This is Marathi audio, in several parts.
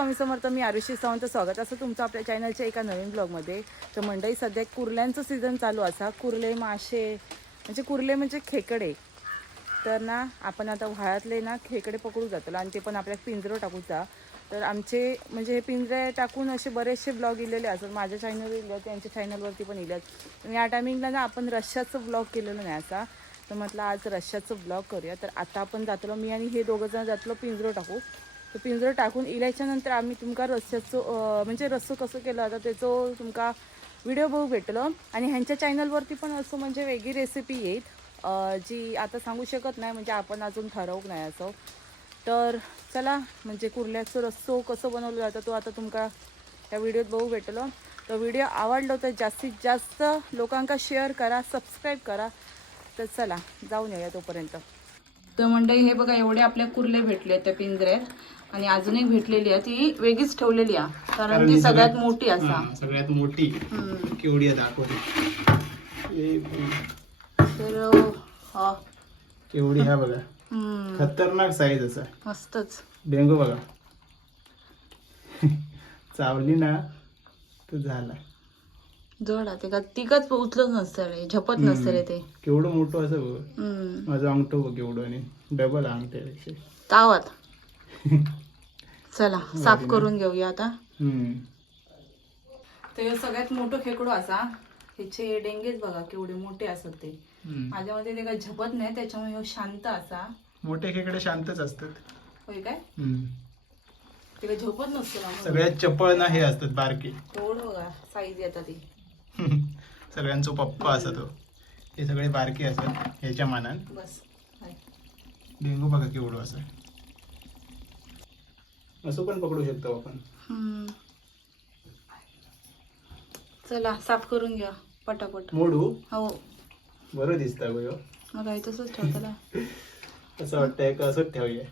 स्वामी समर्थ. मी आरुषी सावंत. स्वागत असं तुमचं आपल्या चॅनलच्या एका नवीन ब्लॉगमध्ये. तर मंडळी, सध्या कुर्ल्यांचं सीझन चालू असा. कुर्ले मासे म्हणजे कुर्ले म्हणजे खेकडे. तर ना आपण आता व्हाळातले ना खेकडे पकडू जातो आणि ते पण आपल्या पिंजरो टाकूचा. तर आमचे म्हणजे हे पिंजरे टाकून असे बरेचसे ब्लॉग इलेले असतात. माझ्या चॅनलवर इले, त्यांच्या चॅनलवरती पण इलेत. या टायमिंगला ना आपण रश्श्याचं ब्लॉग केलेलं नाही असा. तर म्हटलं आज रश्श्याचं ब्लॉग करूया. तर आता आपण जातलो, मी आणि हे दोघं जण जातलो पिंजरो टाकू. तर पिंजरो टाकून इल्याच्यानंतर आम्ही तुमका रश्श्याचं म्हणजे रस्सो कसं केलं आता त्याचं तुमका व्हिडिओ बघू भेटलो. आणि ह्यांच्या चॅनलवरती पण असं म्हणजे वेगळी रेसिपी येईल जी आता सांगू शकत नाही, म्हणजे आपण अजून ठरवू नाही असं. तर चला, म्हणजे कुर्ल्याचं रस्सो कसं बनवलं जातं तो आता तुमका त्या व्हिडिओत बघू भेटलो. तर व्हिडिओ आवडलो तर जास्तीत जास्त लोकांका शेअर करा, सबस्क्राईब करा. तर चला जाऊन येऊया तोपर्यंत. तर मंडळी, हे बघा एवढे आपल्या कुर्ले भेटले त्या पिंजऱ्यात आणि अजून एक भेटलेली आहे, ती वेगळीच ठेवलेली आहे कारण ती सगळ्यात मोठी असा. सगळ्यात मोठी केवढी आहे दाखवली. तर हा केवढी आहे बघा. खतरनाक साईज असा. मस्तच. डेंगू बघा. चावली ना तर झाला. जड आहे ते का तिकच उचलत नसतं रे, झपत नसतं रे ते. केवढं मोठं असं बघ. माझं अंगठं बघ केवढं आणि डबल अंगठ्यापेक्षा तावत. चला साफ करून घेऊया आता. ते सगळ्यात मोठं खेकडो असा. ह्याचे डेंगेच बघा केवढे मोठे असतात ते. माझ्यामध्ये ते काय झपत नाही, त्याच्यामुळे ह्यो शांत असा. मोठे खेकडे शांतच असतात. होय काय? ते काय झोपत नसतं ना. सगळ्यात चपळ ना हे असतात बारके. तेवढं बघा साईज येतात ती. सगळ्यांचा पप्पा असा तो. हे सगळे बारके असतात ह्याच्या मानान. बस डेंगू बघा केवढं असं. असं पण पकडू शकतो आपण. चला साफ करून घ्या पटापट. मोडू. हो बरं दिसतं गो. मग काही तसंच ठेवताला. असं वाटतंय का असंच ठेवूया.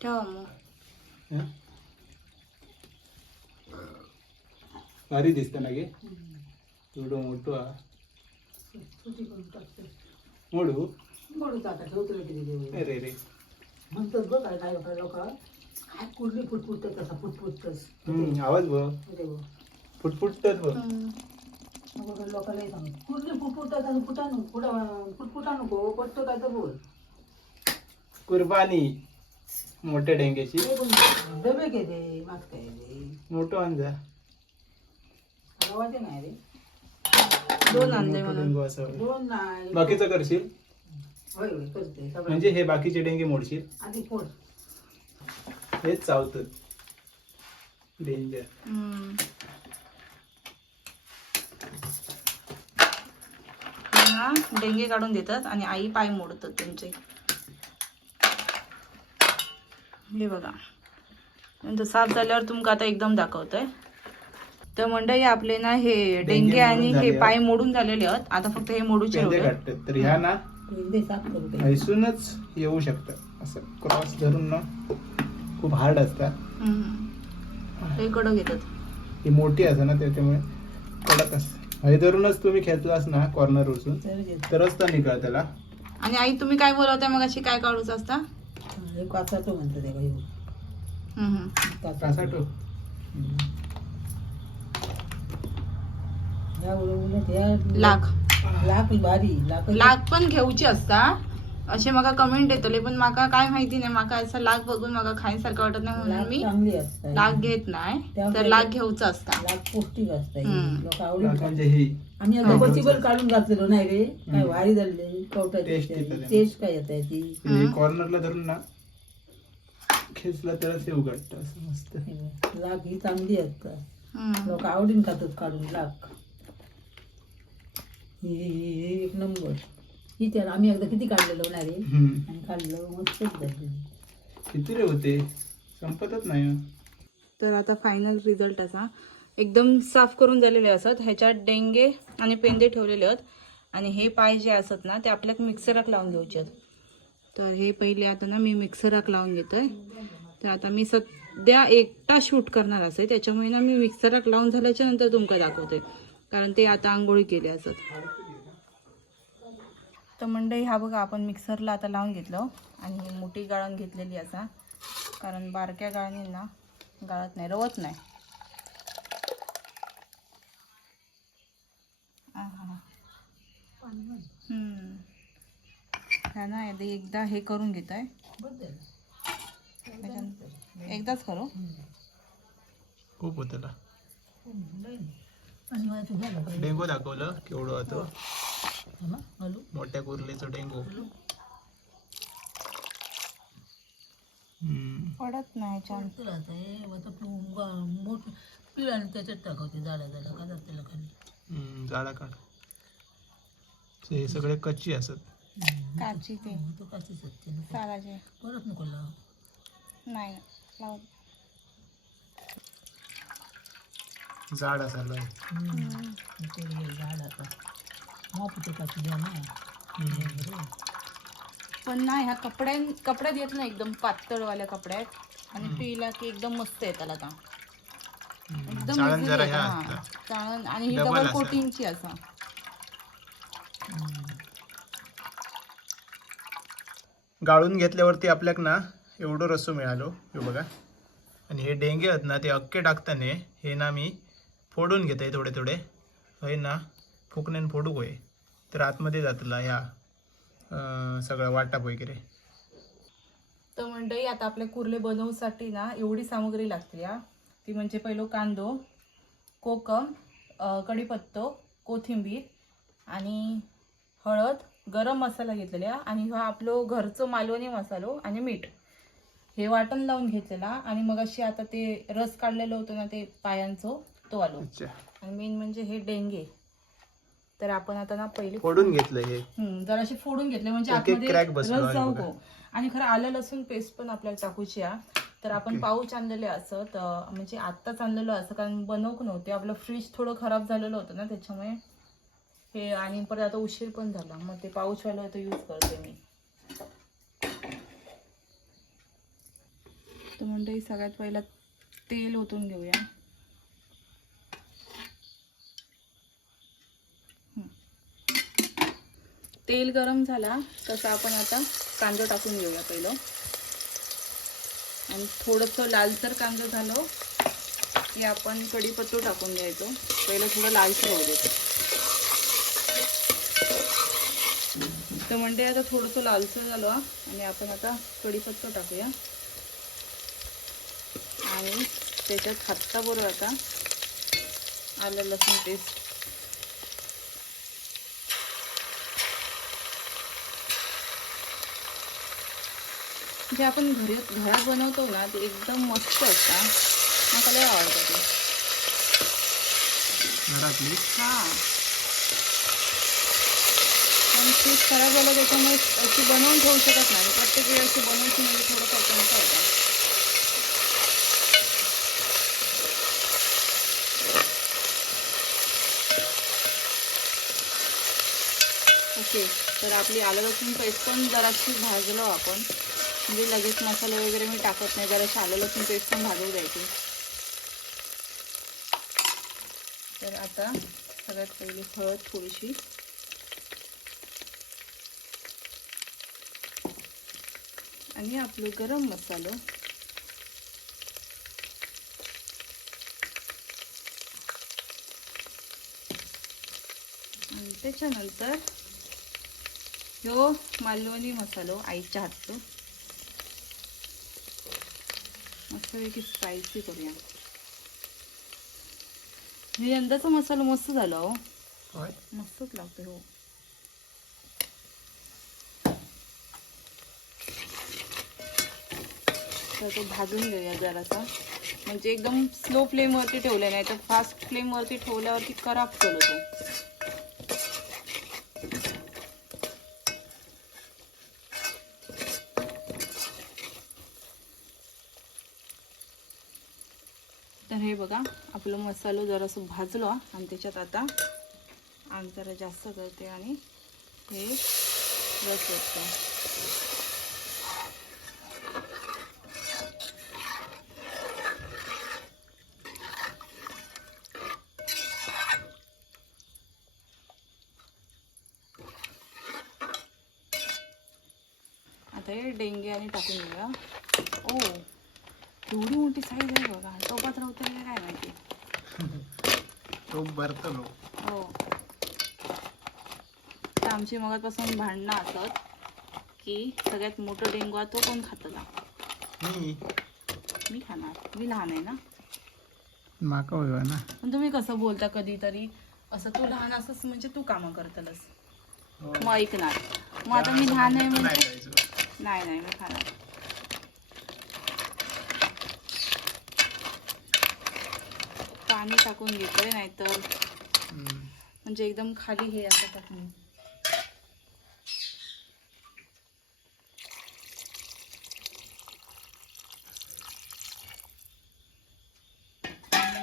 ठेवा मग. भारी दिसतं ना गे. एवढं मोठं हा. मोडू. अरे रे. म्हणतात बघ काय काय लोक काय कुर्ली फुटफुटत तसा फुटफुटतच. आवाज बघ. फुटफुटतच बघ. लोकांना सांग कुर्ली फुटफुटत आणि फुटफुटा नको पटतो काय तर बोल. कुर्बानी मोठ्या डेंग्याची. डबे घेते माग काय रे मोठं अंजा. वाटे नाही रे. दोन आणले म्हणून. डेंगू असं. दोन नाही. बाकीचं करशील होय होय करते सगळं. म्हणजे हे बाकीचे डेंगे मोडशील. आधी फोड. हेच चावतं. डेंजर. डेंगे काढून देतात आणि आई पाय मोडतात त्यांचे. हे बघा नंतर साफ झाल्यावर तुमका आता एकदम दाखवतोय. तर मंडळी आपले ना हे डेंगे आणि हे पाय मोडून झालेले आहेत. आता फक्त हे मोडूचे राहिले. तर ह्या ना साफ करू ऐसूनच येऊ शकतात. असं क्रॉस धरून ना खूप हार्ड असतात. हे कडक येतात. ही मोठी असं ना त्याच्यामुळे कडक असतं. हे धरूनच तुम्ही खेचलास ना कॉर्नर उचलून तरच तर निघा त्याला. आणि आई तुम्ही काय बोलवताय मग अशी काय काढूच असता? कासाटो म्हणतो त्या काही कासाटो. लाख लाख भारी लाख पण घेऊची असता असे माका कमेंट येतले, पण माका काय माहिती नाही. माका असं लाख बघून माका खाण्यासारखं वाटत नाही म्हणून मी चांगली असतात. लाख घेत नाही. तर लाख घेऊचा असता. लाख पौष्टिक असतात. लोक आवडी म्हणजे ही आम्ही आता पॉसिबल काढून घातलेलो नाही रे. काय भारी झाले कवटाची टेस्ट काय येत ती. कॉर्नरला धरून ना खेचला तरच हे उघडतं असं मस्त. लाख ही चांगली असतात. लोक आवडीन खातात काढून लाख. ही एक नंबर. ही त्याला आम्ही एकदा किती काढलेलो ना रे. आणि काढलं मस्तच झाले. किती रे होते संपतच नाही. तर आता फायनल रिझल्ट असा एकदम साफ करून झालेले असत. ह्याच्यात डेंगे आणि पेंदे ठेवलेले आहेत. आणि हे पाय जे असत ना ते आपल्याक मिक्सराक लावून घ्यायचे आहेत. तर हे पहिले आता ना मी मिक्सराक लावून घेतोय. तर आता मी सध्या एकटा शूट करणार असे, त्याच्यामुळे ना मी मिक्सराक लावून झाल्याच्या नंतर तुमका दाखवते, कारण ते आता आंघोळी केले असत. तर मंडई हा बघा आपण मिक्सरला आता लावून घेतलं आणि मोठी गाळण घेतलेली असा, कारण बारक्या गाळणींना गाळत नाही, रवत नाही. आहा. हा ना एकदा हे करून घेत आहे, एकदाच करू. खूप होत त्याला. डेंगू दाखवलं केवढं होतं मोठ्या कुर्लीचं डेंगू. पडत नाही छान. पिळा आणि त्याच्यात टाकवते झाडा झाडा का जाते खाली. झाडा काढ. हे सगळे कच्ची असत. काची ते तो काचीच असते साराचे परत नको लाव. नाही लावत. झाड असायला झाड आता मापुटे काची द्या ना. पण ना ह्या कपड्यात येत ना एकदम पातळवाल्या कपड्यात आणि पिला की एकदम मस्त येतात आता. एकदम चाळण easily जरा येतं, ह्या हा. असतात. चाळण आणि ही डबल डबल असं. कोटिंगची असा. गाळून घेतल्यावरती आपल्याक ना एवढं रस्सो मिळालो हे बघा. आणि हे डेंगे आहेत ना ते अख्खे टाकताना हे ना मी फोडून घेत आहे थोडे थोडे. हे ना फुकण्यान फोडूक होय तर आतमध्ये जातला ह्या सगळं वाटाप वगैरे. तर मंडळी आता आपल्या कुर्ले बनवूसाठी ना एवढी सामग्री लागते या. ती म्हणजे पहिलं कांदो, कोकम, कढीपत्तो, कोथिंबीर आणि हळद, गरम मसाला घेतलेला आणि हा आपलं घरचं मालवणी मसालो आणि मीठ हे वाटण लावून घेतलेला. आणि मग अशी आता ते रस काढलेलं होतं ना ते पायांचं तो आलो. आणि मेन म्हणजे हे डेंगे. तर आपण आता ना पहिले फोडून घेतलं हे. जराशी फोडून घेतले म्हणजे एक एक आतमध्ये crack रस बसलो आहे जाऊ बघा. गो. आणि खरं आलं लसूण पेस्ट पण आपल्याला टाकूची आहे. तर आपण पाऊच आणलेले असं तर म्हणजे आत्ताच आणलेलं असं कारण बनवूक नव्हते. आपलं फ्रीज थोडं खराब झालेलं होतं ना त्याच्यामुळे हे. आणि परत आता उशीर पण झाला मग ते पाऊचवालं तर यूज करते मी. तर म्हणजे सगळ्यात पहिला तेल ओतून घेऊया. तेल गरम झाला तसं आपण आता कांदा टाकून घेऊया पहिलं. आणि थोडंसं लालसर कांदा झालं की आपण कढीपत्तो टाकून घ्यायचो. पहिलं थोडं लालसर होऊ देतो. तर म्हणजे आता थोडंसं लालसर झालं आणि आपण आता कढीपत्तो टाकूया. आणि त्याच्यात हाताबरोबर आता आलं लसूण पेस्ट. जे आपण घरात बनवतो ना ते एकदम मस्त असतं. मला लय आवडतं ते. घरातली हां पण खूप खराब झालं त्याच्यामुळे अशी बनवून ठेवू शकत नाही. प्रत्येक वेळी अशी बनवायची म्हणजे थोडंसं कंटाळा होता. ओके तर आपली आलं लसूण पेस्ट पण जराशी भाजलो आपण. म्हणजे लगेच मसाले वगैरे मी टाकत नाही. जराशी आलं लसूण पेस्ट पण भाजू द्यायची. तर आता सगळ्यात पहिली हळद थोडीशी आणि आपलं गरम मसाला आणि त्याच्यानंतर ह्यो मालवणी मसालो आईच्या हातचं मस्तपैकी स्पायसी करूया. हे यंदाचा मसाला मस्त झाला हो. मस्तच लागतो हो. तर तो भाजून घेऊया जरासा. म्हणजे एकदम स्लो फ्लेमवरती ठेवले नाही तर फास्ट फ्लेमवरती ठेवल्यावरती खराब होतो. तर हे बघा आपलं मसाला जरासं भाजलो आणि त्याच्यात आता आग जरा जास्त करते आणि हे रस ओततो. आता हे डेंगे आणि टाकून घेऊया. ओ एवढी मोठी साईज आहे बघा. टोपात राहतं काय माहिती. तो भरतलो. हो. तर आमची मगापासून भांडणं असत की सगळ्यात मोठं डेंगू तो कोण खातला. मी खाणार. मी लहान आहे ना. माका होय ना. पण तुम्ही कसं बोलता कधीतरी असं तू लहान असंच म्हणजे तू कामं करतलस मग ऐकणार. मग आता मी लहान आहे म्हणजे नाही मी खाणार. पाणी टाकून घेतोय नाहीतर म्हणजे एकदम खाली हे असं टाकून.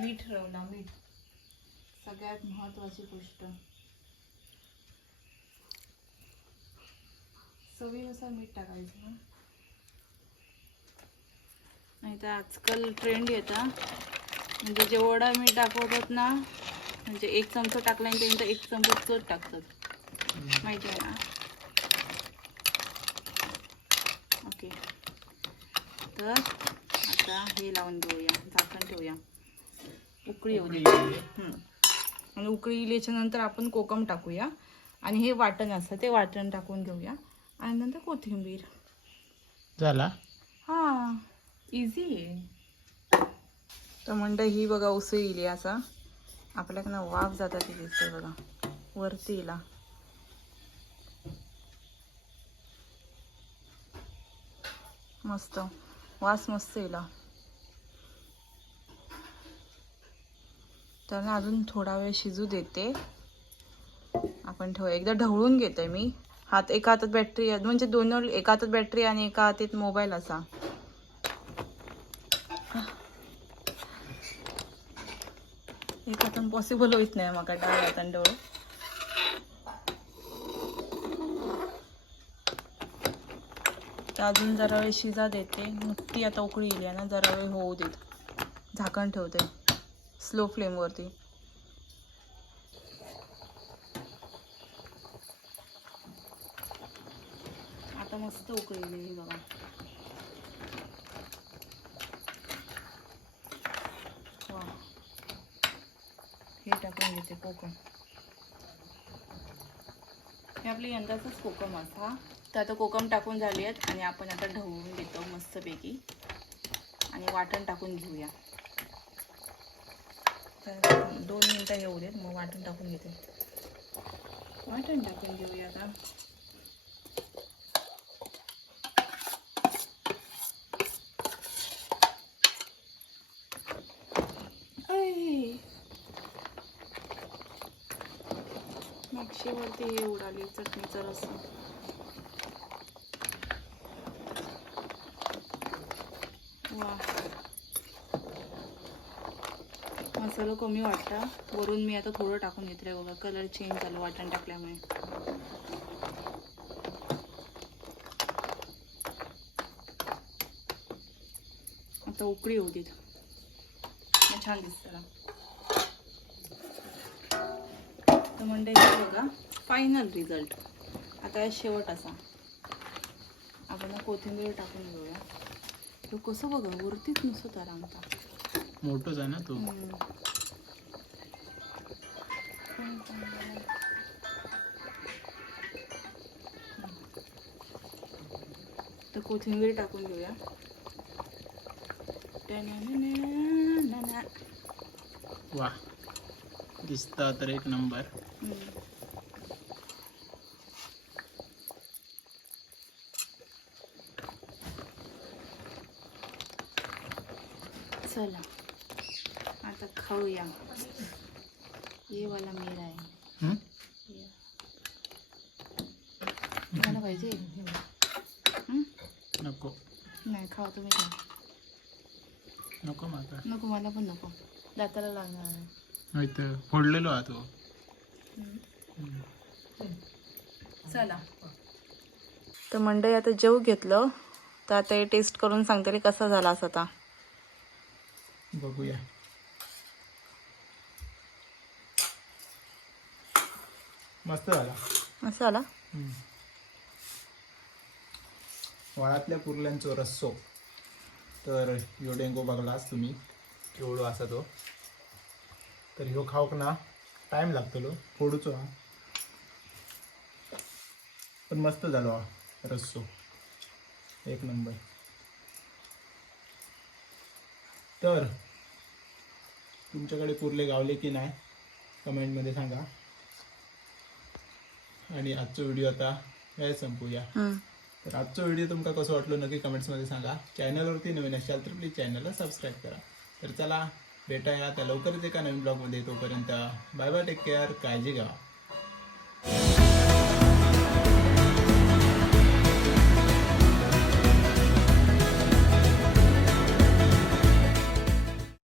मीठ ठरवला. मीठ सगळ्यात महत्वाची गोष्ट. चवीनुसार मीठ टाकायचं. नाही तर आजकाल ट्रेंड येतं म्हणजे जेवढा मीठ दाखवतात ना म्हणजे 1 चमचा टाकल्यानंतर 1 चमचा टाकतात माहिती आहे ना. ओके. तर आता हे लावून घेऊया. झाकण ठेवूया. उकळी येऊ दे. आणि उकळी इल्याच्या नंतर आपण कोकम टाकूया आणि हे वाटण असतं ते वाटण टाकून घेऊया आणि नंतर कोथिंबीर झाला. हा इझी आहे. तर मंडई ही बघा उसळी इली असा आपल्याकडनं वाफ जाता ती दिसते बघा वरती इला. मस्त वास मस्त इला. तर ना अजून थोडा वेळ शिजू देते आपण. एकदा ढवळून घेते मी. एका हातात बॅटरी म्हणजे दोन एका हातात बॅटरी आणि एका हातात मोबाईल असा. एका हातान पॉसिबल होत नाही मग डाळ हातान ढवळ. तर अजून जरा वेळ शिजा देते. नुकती आता उकळी इली ना जरा वेळ होऊ देत. झाकण ठेवते स्लो फ्लेमवरती. आता मस्त उकळी बघा. वा. हे टाकून घेते कोकम. हे आपली यंदाचाच कोकम असता. तर आता कोकम टाकून झाली आहेत आणि आपण आता ढवळून घेतो मस्तपैकी आणि वाटण टाकून घेऊया. तर 2 मिनटं येऊ देत मग वाटण टाकून घेते. वाटण टाकून घेऊया आता. मागशीवरती हे उडाली चटणीचा रस्सा. वा. मसाला कमी वाटता. वरून मी आता थोडं टाकून घेतलंय बघा. कलर चेंज झालं वाटण टाकल्यामुळे. आता उकळी होऊ देत. छान दिसतं. तर म्हणजे बघा फायनल रिझल्ट. आता शेवट असा आपण कोथिंबीर टाकून घेऊया. तो कसं बघा वरतीच नुसतं आमचा मोठंच आहे ना तो. तर कोथिंबीर टाकून घेऊया. वा दिसता तर एक नंबर. चला आता खाऊया. ये वाला मेरा आहे. मला पाहिजे. नको नाही खाऊ तुम्ही खा. नको माता नको मला पण नको. दाताला लागणार आहे. तर फोडलेलो हा तो. चला तर मंडई आता जेव घेतलं तर आता हे टेस्ट करून सांगते कसा झाला असं. आता बघूया. मस्त झाला. मस्त झाला. वाळातल्या कुर्ल्यांचो रस्सो तर ह्यो डेंगो बघलाच तुम्ही केवढो असा तो. तर ह्यो खाऊक ना टाईम लागतलो फोडूचो हा. पण मस्त झालो हा रस्सो, एक नंबर. तर तुमच्याकडे कुर्ले गावले की नाही कमेंटमध्ये सांगा. आणि आजचा व्हिडिओ आता काय संपूया. तर आजचा व्हिडिओ तुमका कसं वाटलो नक्की कमेंट्समध्ये सांगा. चॅनलवरती नवीन असाल तर प्लीज चॅनलला सबस्क्राईब करा. तर चला भेटाया त्या लवकरच एका नवीन ब्लॉगमध्ये. तोपर्यंत बाय बाय, टेक केअर, काळजी घ्या.